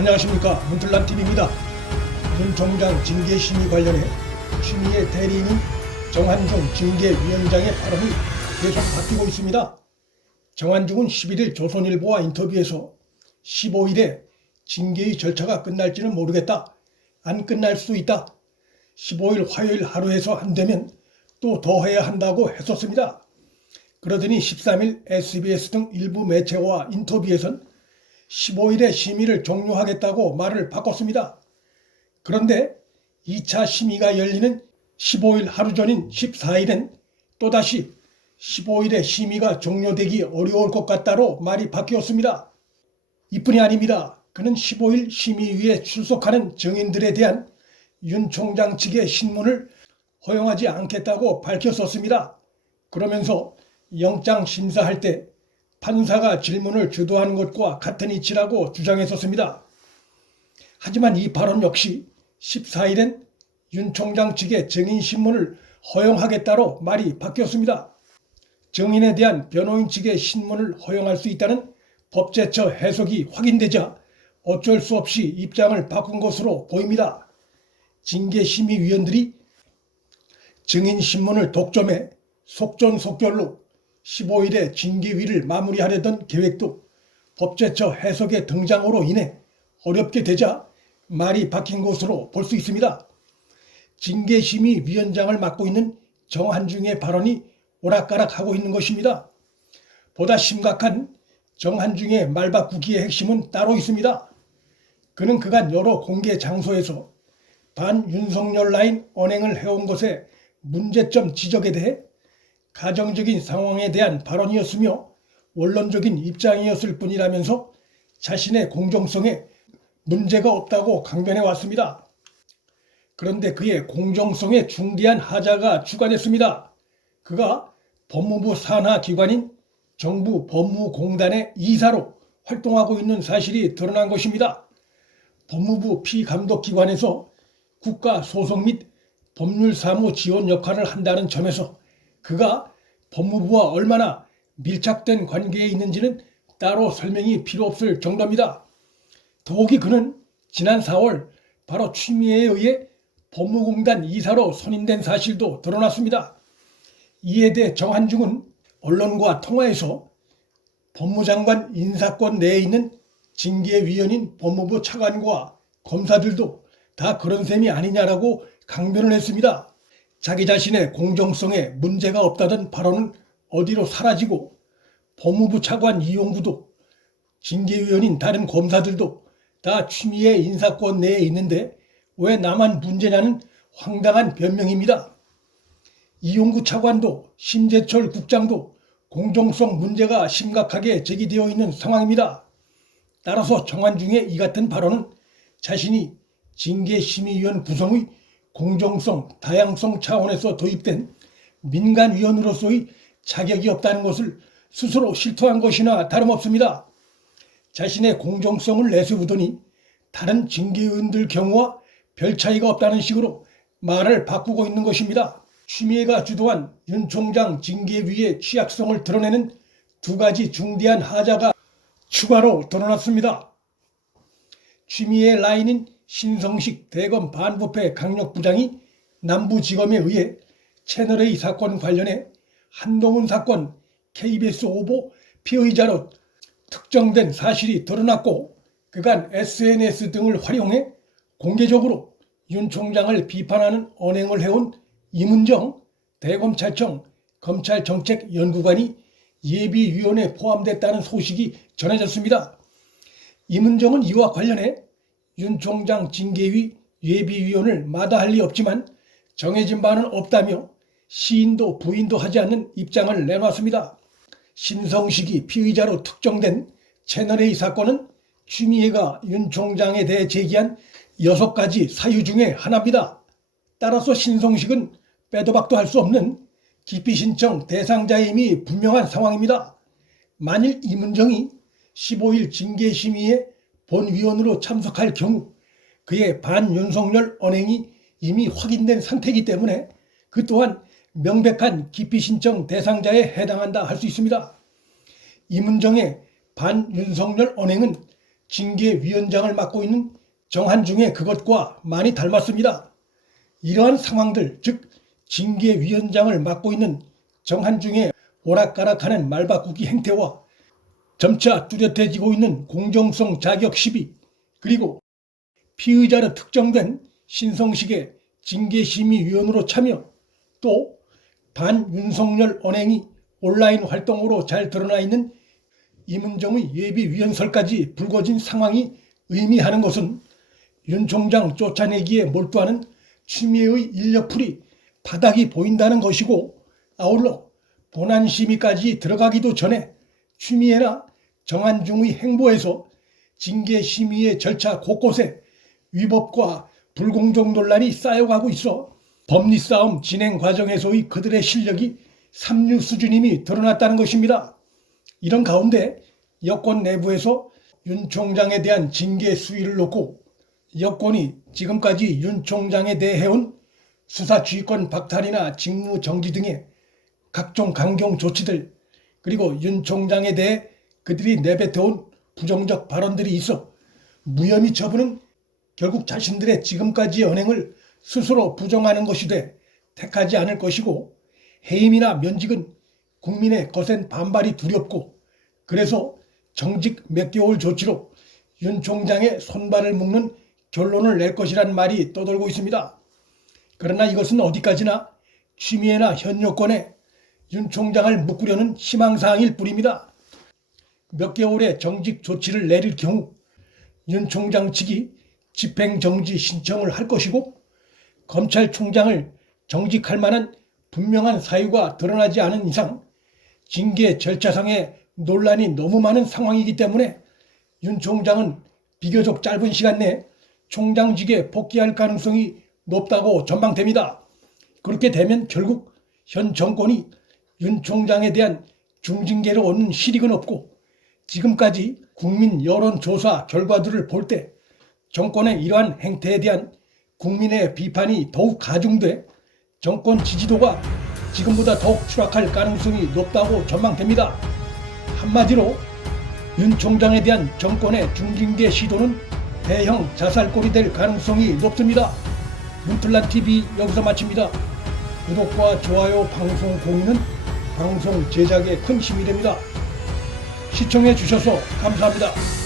안녕하십니까, 문틀란TV입니다. 윤 총장 징계심의 관련해 추미애 대리인인 정한중 징계위원장의 발언이 계속 바뀌고 있습니다. 정한중은 11일 조선일보와 인터뷰에서 15일에 징계의 절차가 끝날지는 모르겠다, 안 끝날 수도 있다, 15일 화요일 하루에서 안 되면 또 더 해야 한다고 했었습니다. 그러더니 13일 SBS 등 일부 매체와 인터뷰에선 15일에 심의를 종료하겠다고 말을 바꿨습니다. 그런데 2차 심의가 열리는 15일 하루 전인 14일엔 또다시 15일에 심의가 종료되기 어려울 것 같다로 말이 바뀌었습니다. 이뿐이 아닙니다. 그는 15일 심의위에 출석하는 증인들에 대한 윤 총장 측의 신문을 허용하지 않겠다고 밝혔었습니다. 그러면서 영장 심사할 때 판사가 질문을 주도하는 것과 같은 이치라고 주장했었습니다. 하지만 이 발언 역시 14일엔 윤 총장 측의 증인 신문을 허용하겠다로 말이 바뀌었습니다. 증인에 대한 변호인 측의 신문을 허용할 수 있다는 법제처 해석이 확인되자 어쩔 수 없이 입장을 바꾼 것으로 보입니다. 징계심의위원들이 증인 신문을 독점해 속전속결로 15일에 징계위를 마무리하려던 계획도 법제처 해석의 등장으로 인해 어렵게 되자 말이 바뀐 것으로 볼 수 있습니다. 징계심의위원장을 맡고 있는 정한중의 발언이 오락가락하고 있는 것입니다. 보다 심각한 정한중의 말 바꾸기의 핵심은 따로 있습니다. 그는 그간 여러 공개 장소에서 반윤석열 라인 언행을 해온 것에 문제점 지적에 대해 가정적인 상황에 대한 발언이었으며 원론적인 입장이었을 뿐이라면서 자신의 공정성에 문제가 없다고 강변해 왔습니다. 그런데 그의 공정성에 중대한 하자가 추가됐습니다. 그가 법무부 산하 기관인 정부 법무공단의 이사로 활동하고 있는 사실이 드러난 것입니다. 법무부 피감독기관에서 국가소송 및 법률사무 지원 역할을 한다는 점에서 그가 법무부와 얼마나 밀착된 관계에 있는지는 따로 설명이 필요 없을 정도입니다. 더욱이 그는 지난 4월 바로 추미애에 의해 법무공단 이사로 선임된 사실도 드러났습니다. 이에 대해 정한중은 언론과 통화에서 법무장관 인사권 내에 있는 징계위원인 법무부 차관과 검사들도 다 그런 셈이 아니냐라고 강변을 했습니다. 자기 자신의 공정성에 문제가 없다던 발언은 어디로 사라지고 법무부 차관 이용구도 징계위원인 다른 검사들도 다 추미애 인사권 내에 있는데 왜 나만 문제냐는 황당한 변명입니다. 이용구 차관도 심재철 국장도 공정성 문제가 심각하게 제기되어 있는 상황입니다. 따라서 정한중의 이 같은 발언은 자신이 징계심의위원 구성의 공정성, 다양성 차원에서 도입된 민간위원으로서의 자격이 없다는 것을 스스로 실토한 것이나 다름없습니다. 자신의 공정성을 내세우더니 다른 징계위원들 경우와 별 차이가 없다는 식으로 말을 바꾸고 있는 것입니다. 추미애가 주도한 윤 총장 징계위의 취약성을 드러내는 두 가지 중대한 하자가 추가로 드러났습니다. 추미애 라인인 신성식 대검 반부패 강력부장이 남부지검에 의해 채널A 사건 관련해 한동훈 사건 KBS 오보 피의자로 특정된 사실이 드러났고 그간 SNS 등을 활용해 공개적으로 윤 총장을 비판하는 언행을 해온 임은정 대검찰청 검찰정책연구관이 예비위원회에 포함됐다는 소식이 전해졌습니다. 임은정은 이와 관련해 윤 총장 징계위 예비위원을 마다할 리 없지만 정해진 바는 없다며 시인도 부인도 하지 않는 입장을 내놨습니다. 신성식이 피의자로 특정된 채널A 사건은 추미애가 윤 총장에 대해 제기한 6가지 사유 중에 하나입니다. 따라서 신성식은 빼도 박도 할 수 없는 기피신청 대상자임이 분명한 상황입니다. 만일 임은정이 15일 징계심의에 본위원으로 참석할 경우 그의 반윤석열 언행이 이미 확인된 상태이기 때문에 그 또한 명백한 기피신청 대상자에 해당한다 할 수 있습니다. 임은정의 반윤석열 언행은 징계위원장을 맡고 있는 정한중의 그것과 많이 닮았습니다. 이러한 상황들, 즉 징계위원장을 맡고 있는 정한중의 오락가락하는 말바꾸기 행태와 점차 뚜렷해지고 있는 공정성 자격 시비, 그리고 피의자로 특정된 신성식의 징계심의위원으로 참여, 또 반윤석열 언행이 온라인 활동으로 잘 드러나 있는 임은정의 예비위원설까지 불거진 상황이 의미하는 것은 윤 총장 쫓아내기에 몰두하는 추미애의 인력풀이 바닥이 보인다는 것이고, 아울러 본안심의까지 들어가기도 전에 추미애나 정한중의 행보에서 징계심의의 절차 곳곳에 위법과 불공정 논란이 쌓여가고 있어 법리싸움 진행 과정에서의 그들의 실력이 삼류 수준임이 드러났다는 것입니다. 이런 가운데 여권 내부에서 윤 총장에 대한 징계 수위를 놓고 여권이 지금까지 윤 총장에 대해 해온 수사지휘권 박탈이나 직무 정지 등의 각종 강경 조치들, 그리고 윤 총장에 대해 그들이 내뱉어온 부정적 발언들이 있어 무혐의 처분은 결국 자신들의 지금까지의 언행을 스스로 부정하는 것이 돼 택하지 않을 것이고, 해임이나 면직은 국민의 거센 반발이 두렵고, 그래서 정직 몇 개월 조치로 윤 총장의 손발을 묶는 결론을 낼 것이란 말이 떠돌고 있습니다. 그러나 이것은 어디까지나 추미애나 현 여권에 윤 총장을 묶으려는 희망사항일 뿐입니다. 몇 개월의 정직 조치를 내릴 경우 윤 총장 측이 집행정지 신청을 할 것이고, 검찰총장을 정직할 만한 분명한 사유가 드러나지 않은 이상 징계 절차상의 논란이 너무 많은 상황이기 때문에 윤 총장은 비교적 짧은 시간 내에 총장직에 복귀할 가능성이 높다고 전망됩니다. 그렇게 되면 결국 현 정권이 윤 총장에 대한 중징계를 얻는 실익은 없고, 지금까지 국민 여론조사 결과들을 볼 때 정권의 이러한 행태에 대한 국민의 비판이 더욱 가중돼 정권 지지도가 지금보다 더욱 추락할 가능성이 높다고 전망됩니다. 한마디로 윤 총장에 대한 정권의 중징계 시도는 대형 자살골이 될 가능성이 높습니다. 문틀란TV 여기서 마칩니다. 구독과 좋아요, 방송 공유는 방송 제작에 큰 힘이 됩니다. 시청해 주셔서 감사합니다.